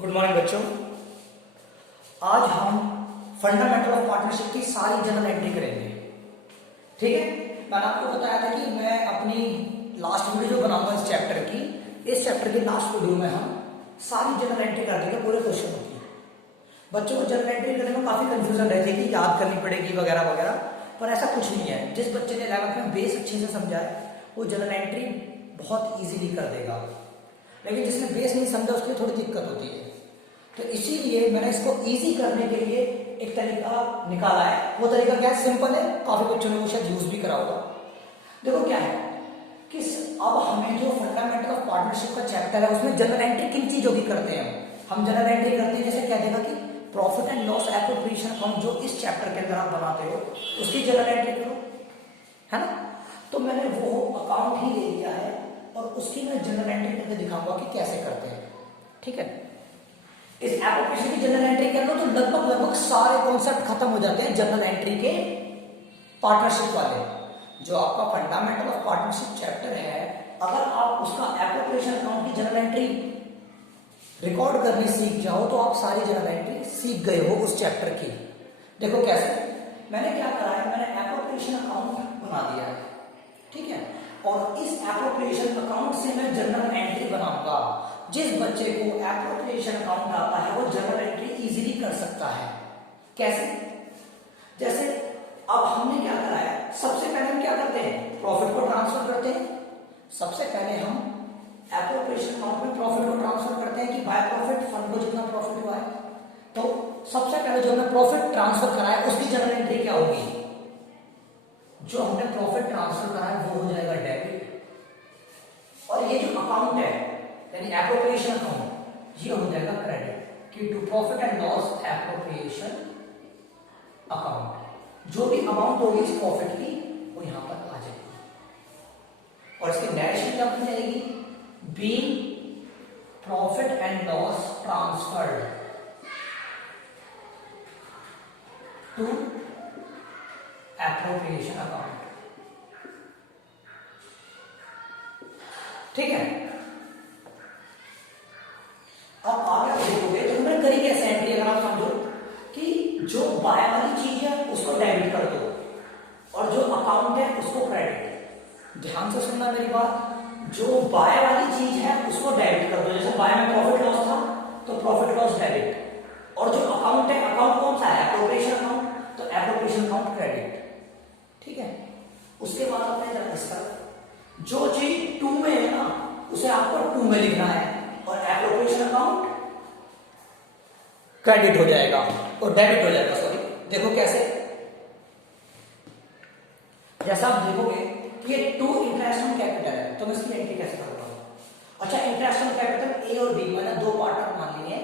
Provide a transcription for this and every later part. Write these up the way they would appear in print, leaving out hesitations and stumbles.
Good morning बच्चों। आज हम फंडामेंटल ऑफ पार्टनरशिप की सारी जनरल एंट्री करेंगे। ठीक है, मैंने आपको बताया था कि मैं अपनी लास्ट वीडियो बनाऊंगा इस चैप्टर की। इस चैप्टर की लास्ट वीडियो में हम सारी जनरल एंट्री कर देंगे पूरे क्वेश्चन की। बच्चों को जनरल एंट्री करने में काफी कंफ्यूजन रहती है कि याद करनी पड़ेगी वगैरह वगैरह, पर ऐसा कुछ नहीं है। जिस बच्चे ने 11th में बेस अच्छे से समझा है वो जनरल एंट्री बहुत इजीली कर देगा, लेकिन जिसने बेस नहीं समझा उसके लिए थोड़ी दिक्कत होती है। तो इसीलिए मैंने इसको इजी करने के लिए एक तरीका निकाला है। वो तरीका क्या है? सिंपल है, काफी बच्चों ने वो शायद यूज भी करा होगा। देखो क्या है कि अब हमें जो फंडामेंटल ऑफ पार्टनरशिप का चैप्टर है उसमें जनरल एंट्री किन चीजों की करते हैं। हम जनरल एंट्री करते हैं, जैसे क्या देगा कि profit and loss appropriation account जो इस चैप्टर के अंदर आप बनाते हो उसकी जनरल एंट्री करो, है ना। तो मैंने वो अकाउंट ही ले लिया है और उसकी मैं जनरल एंट्री करके दिखाऊंगा कि कैसे करते हैं। ठीक है, इस एप्लीकेशन की जनरल एंट्री कर लो तो लगभग सारे कॉन्सेप्ट खत्म हो जाते हैं जनरल एंट्री के पार्टनरशिप वाले। जो आपका फंडामेंटल ऑफ पार्टनरशिप चैप्टर है, अगर आप उसका एप्लीकेशन अकाउंट की जनरल एंट्री रिकॉर्ड करनी सीख जाओ तो आप सारी जनरल एंट्री सीख गए हो उस चैप्टर की। देखो कैसे, मैंने क्या करा है, मैंने एप्लीकेशन अकाउंट बना दिया है। ठीक है, और इस एप्रोप्रिएशन अकाउंट से मैं जनरल एंट्री बनाऊंगा। जिस बच्चे को एप्रोप्रिएशन अकाउंट आता है वो जनरल एंट्री इजीली कर सकता है। कैसे? जैसे अब हमने क्या करा है, सबसे पहले हम क्या करते हैं, प्रॉफिट को ट्रांसफर करते हैं। सबसे पहले हम एप्रोप्रिएशन अकाउंट में प्रॉफिट को ट्रांसफर करते हैं कि बाय प्रॉफिट फंड को जितना प्रॉफिट हुआ है। तो सबसे पहले जो हमने प्रॉफिट ट्रांसफर करा है उसकी जनरल एंट्री क्या होगी? जो हमने प्रॉफिट ट्रांसफर करा है वो हो जाएगा डेबिट, और ये जो अकाउंट है यानी एप्रोप्रिएशन अकाउंट ये हो जाएगा क्रेडिट। कि to profit and loss appropriation account, जो भी अमाउंट होगी इस प्रॉफिट की वो यहां पर आ जाएगी। और इसकी डायरेक्शन क्या बन जाएगी? Being profit and loss transferred to appropriation account. ठीक है, अब आगे देखोगे तो हमने करी कैसे एंट्री, अगर आप समझो कि जो बाय वाली चीज है उसको डेबिट कर दो और जो अकाउंट है उसको क्रेडिट। ध्यान से सुनना मेरी बात, जो बाय वाली चीज है उसको डेबिट कर दो। जैसे बाय में प्रॉफिट लॉस था तो प्रॉफिट लॉस डेबिट, और जो अकाउंट है, अकाउंट कौन सा है? एप्रोप्रिएशन अकाउंट, तो एप्रोप्रिएशन अकाउंट क्रेडिट। ठीक है, उसके बाद आपने जब इस तरफ जो चीज 2 में है ना उसे आपको 2 में लिखना है और एप्रोप्रिएशन अकाउंट क्रेडिट हो जाएगा और डेबिट हो जाएगा। सॉरी, देखो कैसे, जैसा आप देखोगे कि ये 2 इंटरेस्ट ऑन कैपिटल है तो मैं इसकी एंट्री कैसे करूंगा? अच्छा, इंटरेस्ट ऑन कैपिटल ए और बी, मैंने 2 पार्टनर मान लिए,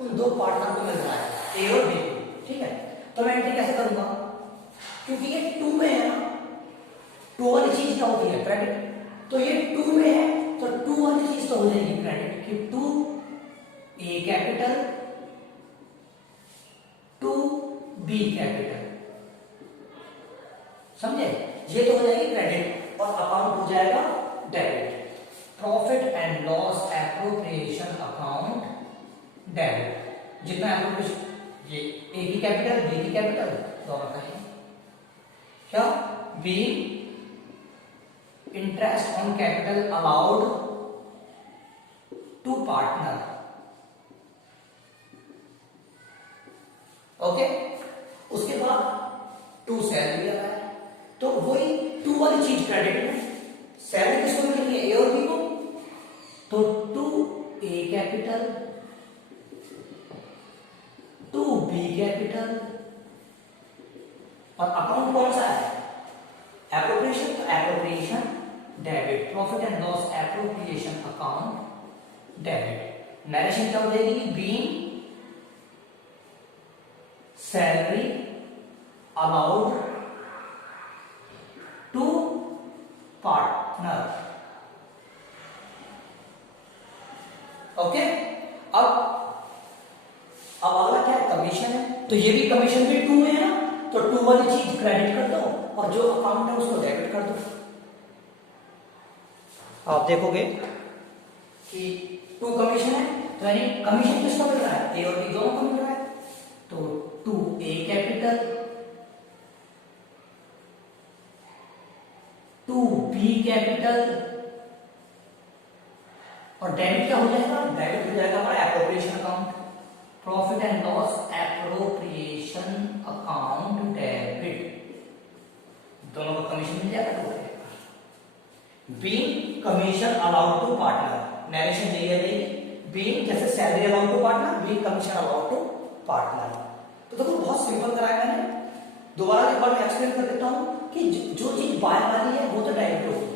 उन 2 पार्टनर को मिल रहा है ए और बी। ठीक है, तो मैं एंट्री कैसे करूंगा? क्योंकि ये 2 में है ना, 2 वाली चीज क्या होती है? क्रेडिट। तो ये 2 में है तो 2 वाली चीज तो हो जाएगी क्रेडिट, कि 2 ए कैपिटल 2 बी कैपिटल। समझे? ये तो हो जाएगी क्रेडिट और अकाउंट हो जाएगा debit. Profit and loss appropriation account debit. जितना एप्रोप्रिएशन, ये ए की कैपिटल बी की कैपिटल दोनों का है क्या? B interest on capital allowed to partner. Okay, उसके बाद 2 सैलरी आ रहा है तो वही 2 वाली चीज क्रेडिट में, सैलरी किसको मिलेगी? ए और बी को। तो 2 ए कैपिटल 2 बी कैपिटल, और अकाउंट कौन सा है? एप्रोप्रिएशन, तो appropriation debit. Profit and loss appropriation account debit. Narration क्या हो जाएगी? Being salary allowed to partner. Okay, अब अगला क्या है? कमीशन है, तो ये भी कमीशन भी 2 में है ना, तो 2 वाली चीज क्रेडिट कर दो और जो अकाउंट है उसको डेबिट कर दो। आप देखोगे कि 2 कमीशन है तो यानी कमीशन किसको मिल रहा है, ए और बी दोनों को मिल रहा है। तो 2A कैपिटल 2B कैपिटल और डेबिट क्या हो जाएगा, डेबिट हो जाएगा हमारा appropriation account, profit and loss appropriation account debit, दोनों का कमीशन मिल जाएगा। तो being commission allowed to partner, narration यही है, बीइंग जैसे salary allowed to partner, being commission allowed to partner. तो देखो बहुत सिंपल कराया मैंने, दोबारा एक बार मैं एक्सप्लेन कर देता हूं कि जो चीज बाय वाली है वो तो डेबिट होगी,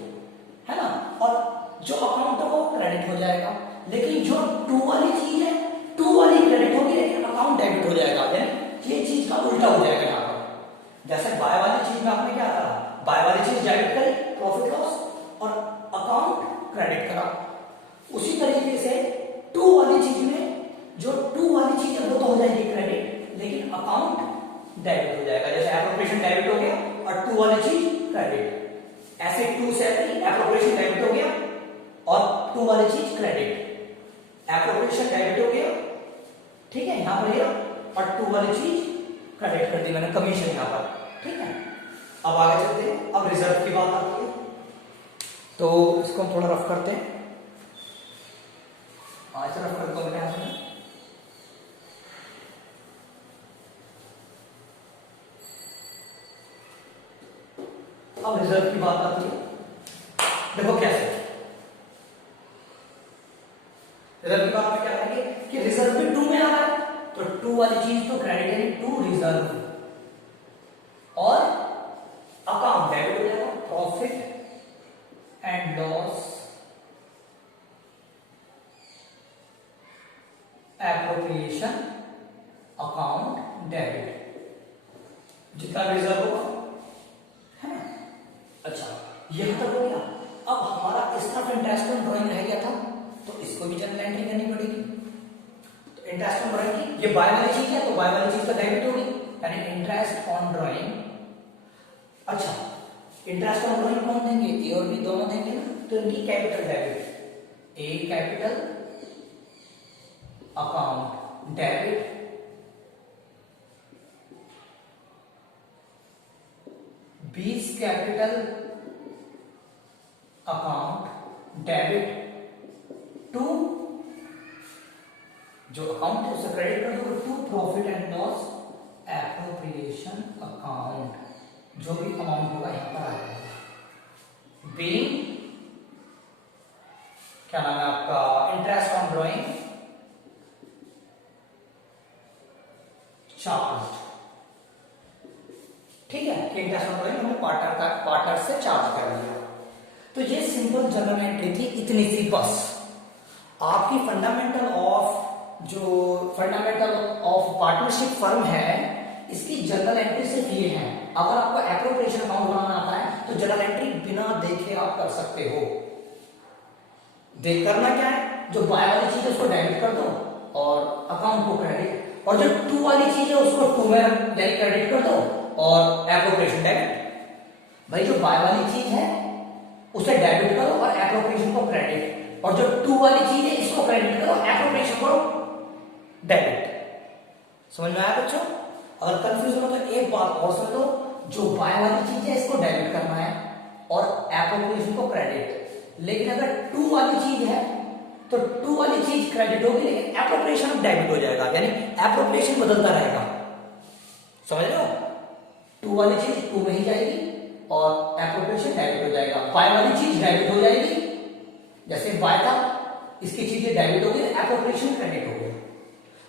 है ना, और जो अकाउंट है वो क्रेडिट हो जाएगा, लेकिन जो टू वाली चीज है, टू वाली क्रेडिट होगी लेकिन अकाउंट डेबिट हो जाएगा। ये चीज का उल्टा हो जाएगा यहाँ पर। जैसे बाय वाली चीज में आपने क्या करा, बाय वाली चीज डेबिट करी, प्रॉफिट लॉस, और अकाउंट क्रेडिट करा। उसी तरीके से टू वाली चीज में जो टू वाली चीज है वो तो हो जाएगी क्रेडिट, लेकिन अकाउंट डेबिट हो जाएगा। जैसे एप्रोप्रिएशन डेबिट हो गया और टू वाली चीज क्रेडिट, ऐसे टू सैलरी एप्रोप्रिएशन डेबिट हो गया और टू वाली चीज क्रेडिट, एप्रोप्रिएशन डेबिट हो गया, ठीक है, यहां पर ये, और टू वाली चीज क्रेडिट कर दी मैंने, कमीशन यहां पर, ठीक है। अब आगे चलते हैं, अब रिजर्व की बात आती है, तो इसको हम थोड़ा रफ करते हैं। आज रफ करता हूं मैं, अब रिजर्व की बात आती है। देखो कैसे रिजर्व की बात में क्या करेंगे कि रिजर्व भी 2 में आ रहा है, तो 2 वाली चीज तो क्रेडिट है, 2 रिजर्व, और अकाउंट डेबिट हो जाएगा, profit and loss appropriation account debit, जितना रिजर्व होगा, है ना। अच्छा, यह तक हो गया। अब हमारा इस तरफ इंटरेस्ट ऑन ड्राइंग रह गया था, तो इसको भी जर्नल एंट्री करनी पड़ेगी। तो इंटरेस्ट ऑन ड्राइंग की ये बाय वाली चीज है, तो बाय वाली चीज तो डेबिट होगी, यानी इंटरेस्ट ऑन ड्राइंग। अच्छा, इंटरेस्ट ऑन ड्राइंग कौन देंगे, ए और बी दोनों देंगे ना, तो इनकी capital debit, A capital account debit, B's capital account debit, to जो अकाउंट है उसे क्रेडिट कर दो, to profit and loss appropriation account, जो भी अमाउंट होगा यहां पर आ जाएगा। बीइंग क्या नाम है आपका, इंटरेस्ट ऑन ड्राइंग चार्ज, ठीक है, कि इंटरेस्ट ऑन ड्राइंग हमने पार्टनर से चार्ज कर लिया। तो ये सिंपल जर्नल एंट्री थी, इतनी सी बस। आपकी फंडामेंटल ऑफ पार्टनरशिप फर्म है, इसकी जर्नल एंट्री सिर्फ ये है। अगर आपको एप्रोप्रिएशन अकाउंट बनाना आता है तो जर्नल एंट्री बिना देखे आप कर सकते हो। देख करना क्या है, जो बाय वाली चीज है उसको डेबिट कर दो और अकाउंट को क्रेडिट, और जो टू वाली चीज है उसको टू में यानी क्रेडिट कर दो और एप्रोप्रिएशन डेबिट। भाई जो बाय वाली चीज है उसे डेबिट करो और एप्रोप्रिएशन को क्रेडिट, और जो टू वाली चीज है इसको क्रेडिट करो, एप्रोप्रिएशन को डेबिट। समझ में आया बच्चों? अगर कंफ्यूजन हो तो एक बात और सुन लो, जो बाय वाली चीज है इसको डेबिट करना है और एप्रोप्रिएशन को क्रेडिट, लेकिन अगर टू वाली चीज है तो टू वाली चीज क्रेडिट होगी लेकिन एप्रोप्रिएशन डेबिट हो जाएगा, यानी एप्रोप्रिएशन बदलता रहेगा। समझ रहे हो? टू वाली चीज टू में ही जाएगी और एप्रोप्रिएशन डेबिट हो जाएगा। बाय वाली चीज डेबिट हो जाएगी, जैसे बाय था इसकी चीजें डेबिट हो गई, एप्रोप्रिएशन क्रेडिट हो गई।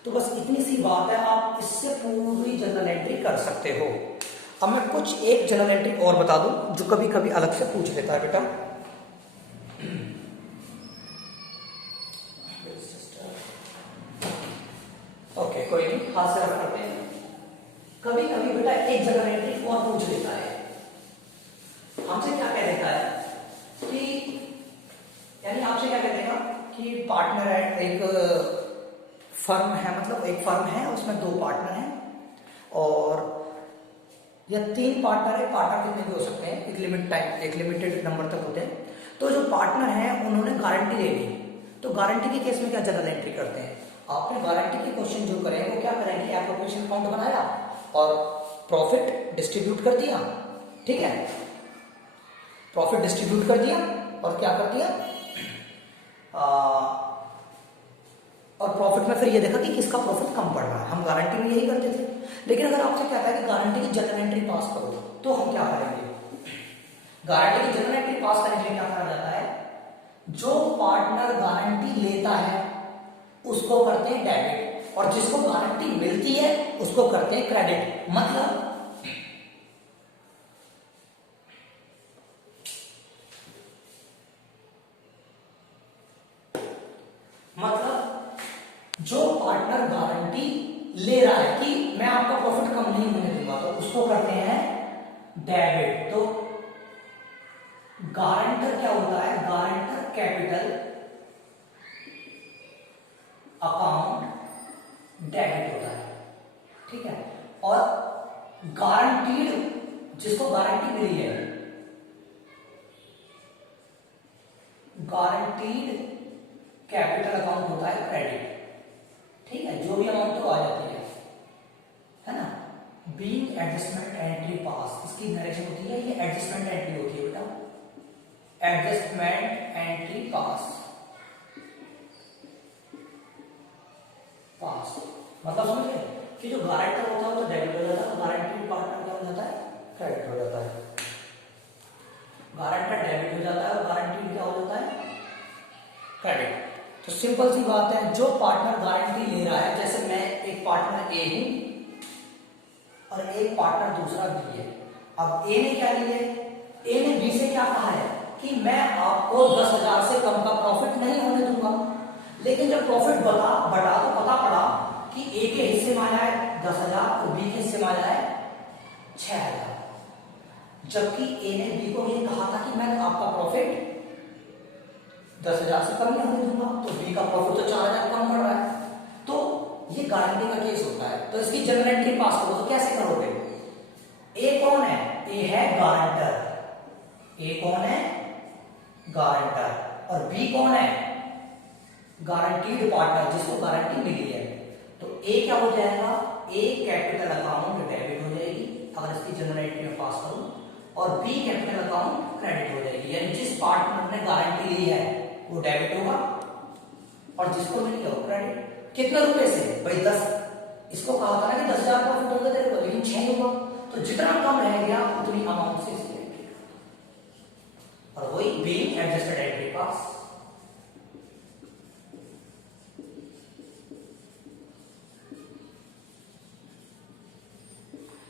तो बस इतनी सी बात है, आप इससे पूरी जर्नल एंट्री कर सकते हो। अब मैं कुछ एक जर्नल एंट्री और बता दूं जो कभी कभी अलग से पूछ लेता है बेटा। ओके, कोई नहीं, हाथ से रख करते हैं। कभी कभी बेटा एक जर्नल एंट्री और पूछ लेता है, हमसे क्या कह देता है कि यानी आपसे क्या कह देगा कि पार्टनर है, एक फर्म है, मतलब एक फर्म है उसमें दो पार्टनर हैं और या तीन पार्टनर है, पार्टनर कितने भी हो सकते हैं, एक लिमिटेड नंबर तक होते हैं। तो जो पार्टनर हैं उन्होंने गारंटी ले ली, तो गारंटी के केस में क्या जनरल एंट्री करते हैं, आपने गारंटी के क्वेश्चन जो करे वो क्या करेंगे, एप्रोप्रिएशन अकाउंट बनाया और प्रॉफिट डिस्ट्रीब्यूट कर दिया, ठीक है, प्रॉफिट डिस्ट्रीब्यूट कर दिया और क्या कर दिया, और प्रॉफिट में फिर ये देखा कि किसका प्रॉफिट कम पड़ रहा है। हम गारंटी में यही करते थे। लेकिन अगर आपसे कहता है कि गारंटी की जनरल एंट्री पास करो, तो हम क्या करेंगे, गारंटी की जनरल एंट्री पास करने के लिए क्या करा जाता है, जो पार्टनर गारंटी लेता है उसको करते हैं डेबिट और जिसको गारंटी मिलती है उसको करते हैं क्रेडिट। मतलब जो पार्टनर गारंटी ले रहा है कि मैं आपका प्रॉफिट कम नहीं होने दूंगा, तो उसको करते हैं डेबिट। तो गारंटर क्या होता है, गारंटर कैपिटल अकाउंट डेबिट होता है, ठीक है। और गारंटीड, जिसको गारंटी मिली है, गारंटीड कैपिटल अकाउंट होता है क्रेडिट, ठीक है। जो भी अमाउंट तो आ जाती है ना। बीइंग एडजस्टमेंट एंट्री पास, इसकी नरेशन होती है, ये एडजस्टमेंट एंट्री होती है बेटा, एडजस्टमेंट एंट्री पास, पास मतलब समझ गए कि जो गारंटर होता है वो तो डेबिट हो जाता है, गारंटी पार्टनर क्या हो जाता है, क्रेडिट हो जाता है। गारंटर डेबिट हो जाता है और गारंटी क्या हो जाता है, क्रेडिट। तो सिंपल सी बात है, जो पार्टनर गारंटी ले रहा है, जैसे मैं एक पार्टनर ए हूं और एक पार्टनर दूसरा बी है। अब ए ने क्या लिया, ए ने बी से क्या कहा है कि मैं आपको 10,000 से कम का प्रॉफिट नहीं होने दूंगा। लेकिन जब प्रॉफिट बढ़ा तो पता पड़ा कि ए के हिस्से में आया है 10,000 और बी के हिस्से में आया है 6,000, जबकि ए ने बी को ये कहा था कि मैं आपका प्रॉफिट 10,000 से कम नहीं होने दूंगा, तो बी का प्रॉफिट तो 4,000 कम बढ़ रहा है। तो ये गारंटी का केस होता है। तो इसकी जनरल एंट्री पास करो तो कैसे करोगे, ए कौन है, ए है गारंटर, ए कौन है, गारंटर, और बी कौन है, गारंटीड पार्टनर, जिसको गारंटी मिली है। तो ए क्या हो जाएगा, ए कैपिटल अकाउंट डेबिट हो जाएगी अगर इसकी जनरल एंट्री में पास करूं, और बी कैपिटल अकाउंट क्रेडिट हो जाएगी। यानी जिस पार्टनर ने गारंटी ली है वो डेबिट होगा और जिसको मिली है वो क्रेडिट। कितने रुपए से भाई, 10, इसको कहा था ना कि 10,000 प्रॉफिट होगा तेरे को, लेकिन 6 होगा, तो जितना कम रह गया उतनी अमाउंट से इसकी एंट्री, और वही बीइंग एडजस्टेड एंट्री पास।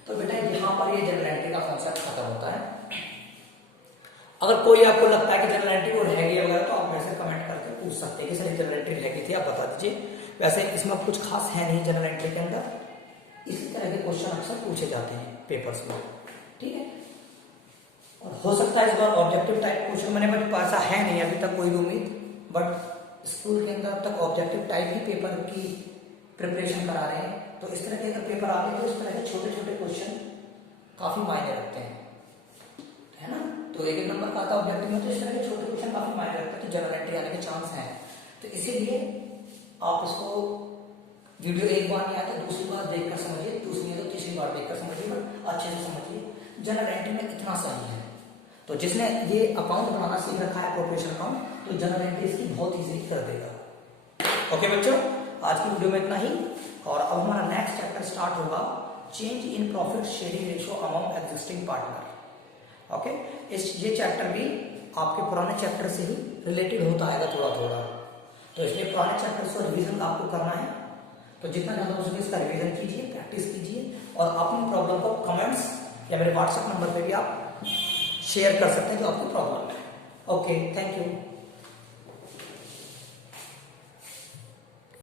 तो बेटा यहां पर ये जनरल एंट्री का कॉन्सेप्ट खत्म होता है। अगर कोई आपको लगता है कि जनरल एंट्री वो रह गई वगैरह, तो आप मेरे से कमेंट करके पूछ सकते हैं कि सर जनरल एंट्री रह गई थी, आप बता दीजिए। वैसे इसमें कुछ खास है नहीं जनरल एंट्री के अंदर, इसी तरह के क्वेश्चन अक्सर पूछे जाते हैं पेपर्स में, ठीक है। और हो सकता है इस बार ऑब्जेक्टिव टाइप क्वेश्चन मैंने, बट ऐसा है नहीं अभी तक कोई उम्मीद, बट स्कूल के अंदर अब तक ऑब्जेक्टिव टाइप ही पेपर की प्रिपरेशन करा रहे हैं। तो इस तरह के अगर पेपर आते हैं तो इस तरह के छोटे छोटे क्वेश्चन काफी मायने रखते हैं, है ना। तो एक नंबर का आता है ऑब्जेक्टिव में, तो इस तरह के छोटे क्वेश्चन काफी मायने रखते हैं, तो जनरल एंट्री आने के चांस हैं। तो इसीलिए आप इसको वीडियो एक बार नहीं आता, दूसरी बार देखकर समझिए, दूसरी है तो तीसरी बार देखकर समझिए, बट अच्छे से समझिए। जनरल एंट्री में इतना सही है, तो जिसने ये अकाउंट बनाना सीख रखा है प्रोफेशनल अकाउंट, तो जनरल एंट्री इसकी बहुत इजी कर देगा। ओके बच्चों, आज की वीडियो में इतना ही, और अब हमारा नेक्स्ट चैप्टर स्टार्ट होगा, change in profit sharing ratio among existing partner. Okay, ये चैप्टर भी आपके पुराने चैप्टर से ही रिलेटेड होता आएगा थोड़ा थोड़ा, तो इसलिए पुराने चैप्टर को रिवीजन आपको करना है। तो जितना ज्यादा हो सके इसका रिवीजन कीजिए, प्रैक्टिस कीजिए, और अपनी प्रॉब्लम को कमेंट्स या मेरे व्हाट्सएप नंबर पे भी आप शेयर कर सकते हैं जो आपकी प्रॉब्लम है। Okay, thank you.